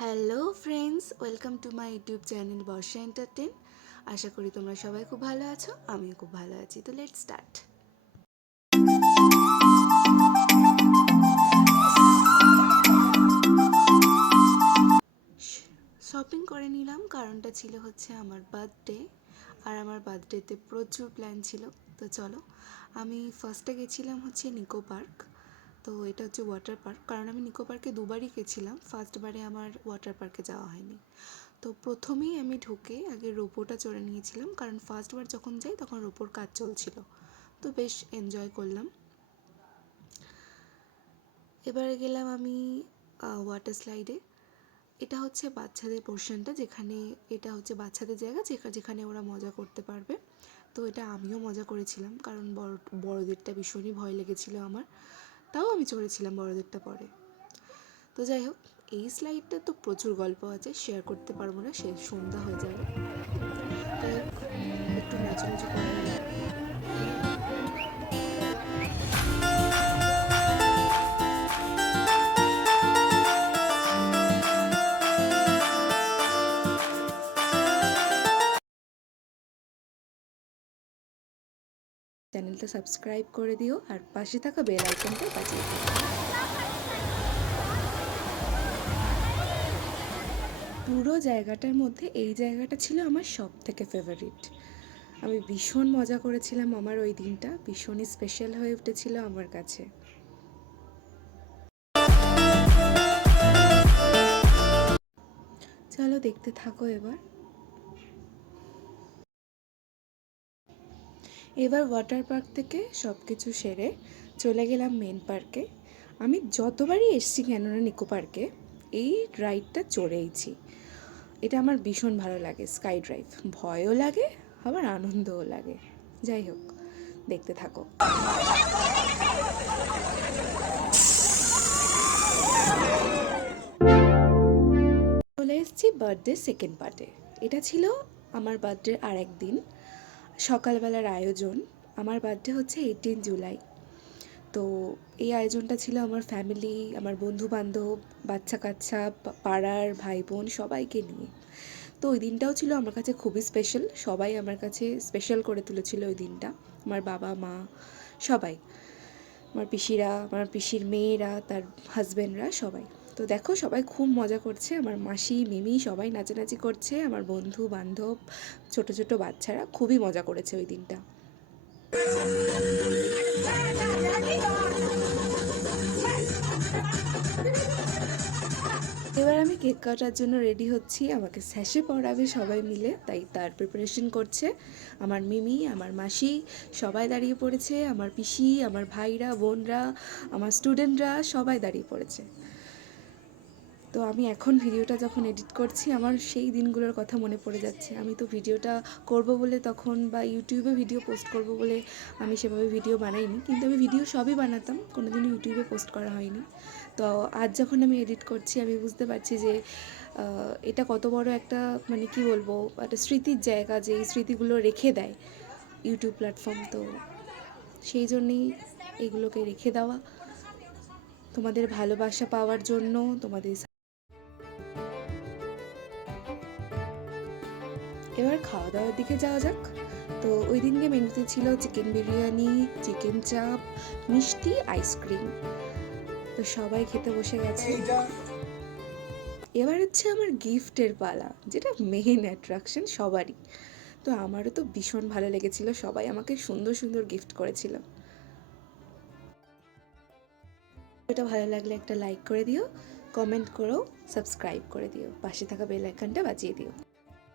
Hello friends, welcome to my YouTube channel Barsha entertain. আশা করি তোমরা সবাই খুব ভালো আছো, আমিও খুব ভালো আছি। তো লেটস স্টার্ট। শপিং করে নিলাম, কারণটা ছিল হচ্ছে আমার বার্থডে, আর আমার বার্থডেতে প্রচুর প্ল্যান ছিল। তো চলো, আমি ফার্স্টে গেছিলাম হচ্ছে নিকো পার্ক। তো এটা হচ্ছে ওয়াটার পার্ক, কারণ আমি নিকো পার্কে দুবারই গেছিলাম, ফার্স্টবারে আমার ওয়াটার পার্কে যাওয়া হয়নি। তো প্রথমেই আমি ঢুকে আগে রোপোটা চড়ে নিয়েছিলাম, কারণ ফার্স্টবার যখন যাই তখন রোপোর কাজ চলছিল। তো বেশ এনজয় করলাম। এবারে গেলাম আমি ওয়াটার স্লাইডে। এটা হচ্ছে বাচ্চাদের পোর্শনটা, যেখানে এটা হচ্ছে বাচ্চাদের জায়গা, যেখানে ওরা মজা করতে পারবে। তো এটা আমিও মজা করেছিলাম, কারণ বড়দেরটা ভীষণই ভয় লেগেছিল আমার, তাও আমি চড়েছিলাম বড়দেরটা পরে। তো যাই হোক, এই স্লাইডটা তো প্রচুর গল্প আছে, শেয়ার করতে পারবো না, সে সন্ধ্যা হয়ে যাবে। যাই হোক, একটু নাচানাচি করে নিলাম। চ্যানেলটা সাবস্ক্রাইব করে দিও, আর পাশে থাকা বেল আইকনটা বাজিয়ে দিও। পুরো জায়গাটার মধ্যে এই জায়গাটা ছিল আমার সব থেকে ফেভারিট। আমি ভীষণ মজা করেছিলাম, আমার ওই দিনটা ভীষণই স্পেশাল হয়ে উঠেছিল আমার কাছে। চলো দেখতে থাকো। এবার ওয়াটার পার্ক থেকে সব কিছু সেরে চলে গেলাম মেন পার্কে। আমি যতবারই এসেছি কেননা নিকো পার্কে, এই রাইডটা চড়েইছি। এটা আমার ভীষণ ভালো লাগে, স্কাই ড্রাইভ। ভয়ও লাগে, আবার আনন্দও লাগে। যাই হোক, দেখতে থাকো। চলে এসেছি বার্থডে সেকেন্ড পার্টে। এটা ছিল আমার বার্থডের আর একদিন সকালবেলার আয়োজন। আমার বার্থডে হচ্ছে 18 জুলাই। তো এই আয়োজনটা ছিল আমার ফ্যামিলি, আমার বন্ধুবান্ধব, বাচ্চা কাচ্চা, পাড়ার ভাই বোন সবাইকে নিয়ে। তো ওই দিনটাও ছিল আমার কাছে খুবই স্পেশাল। সবাই আমার কাছে স্পেশাল করে তুলেছিল ওই দিনটা, আমার বাবা মা সবাই, আমার পিসিরা, আমার পিসির মেয়েরা, তার হাজব্যান্ডরা সবাই। তো দেখো, সবাই খুব মজা করছে, আমার মাসি মিমি সবাই নাচানাচি করছে, আমার বন্ধু বান্ধব ছোট ছোট বাচ্চারা খুবই মজা করেছে ওই দিনটা। এবার আমি কেক কাটার জন্য রেডি হচ্ছি, আমাকে স্যাশে পরাবে সবাই মিলে, তাই তার প্রিপারেশন করছে আমার মিমি, আমার মাসি সবাই দাঁড়িয়ে পড়েছে, আমার পিসি, আমার ভাইরা বোনরা, আমার স্টুডেন্টরা সবাই দাঁড়িয়ে পড়েছে। তো আমি এখন ভিডিওটা যখন এডিট করছি, আমার সেই দিনগুলোর কথা মনে পড়ে যাচ্ছে। আমি তো ভিডিওটা করব বলে তখন, বা ইউটিউবে ভিডিও পোস্ট করব বলে আমি সেভাবে ভিডিও বানাইনি, কিন্তু আমি ভিডিও সবই বানাতাম, কোনোদিনও ইউটিউবে পোস্ট করা হয়নি। তো আজ যখন আমি এডিট করছি, আমি বুঝতে পারছি যে এটা কত বড় একটা, মানে কি বলবো, একটা স্মৃতির জায়গা, যে এই স্মৃতিগুলো রেখে দেয় ইউটিউব প্ল্যাটফর্ম। তো সেই জন্যেই এগুলোকে রেখে দেওয়া, তোমাদের ভালোবাসা পাওয়ার জন্য, তোমাদের। এবার খাওয়া দাওয়ার দিকে যাওয়া যাক। তো ওই দিনকে মেনুতে ছিল চিকেন বিরিয়ানি, চিকেন চাপ, মিষ্টি, আইসক্রিম। তো সবাই খেতে বসে গেছে। এবার হচ্ছে আমার গিফটের পালা, যেটা মেইন অ্যাট্রাকশন সবারই। তো আমারও তো ভীষণ ভালো লেগেছিল, সবাই আমাকে সুন্দর সুন্দর গিফট করেছিল। এটা ভালো লাগলে একটা লাইক করে দিও, কমেন্ট করো, সাবস্ক্রাইব করে দিও, পাশে থাকা বেল আইকনটা বাজিয়ে দিও।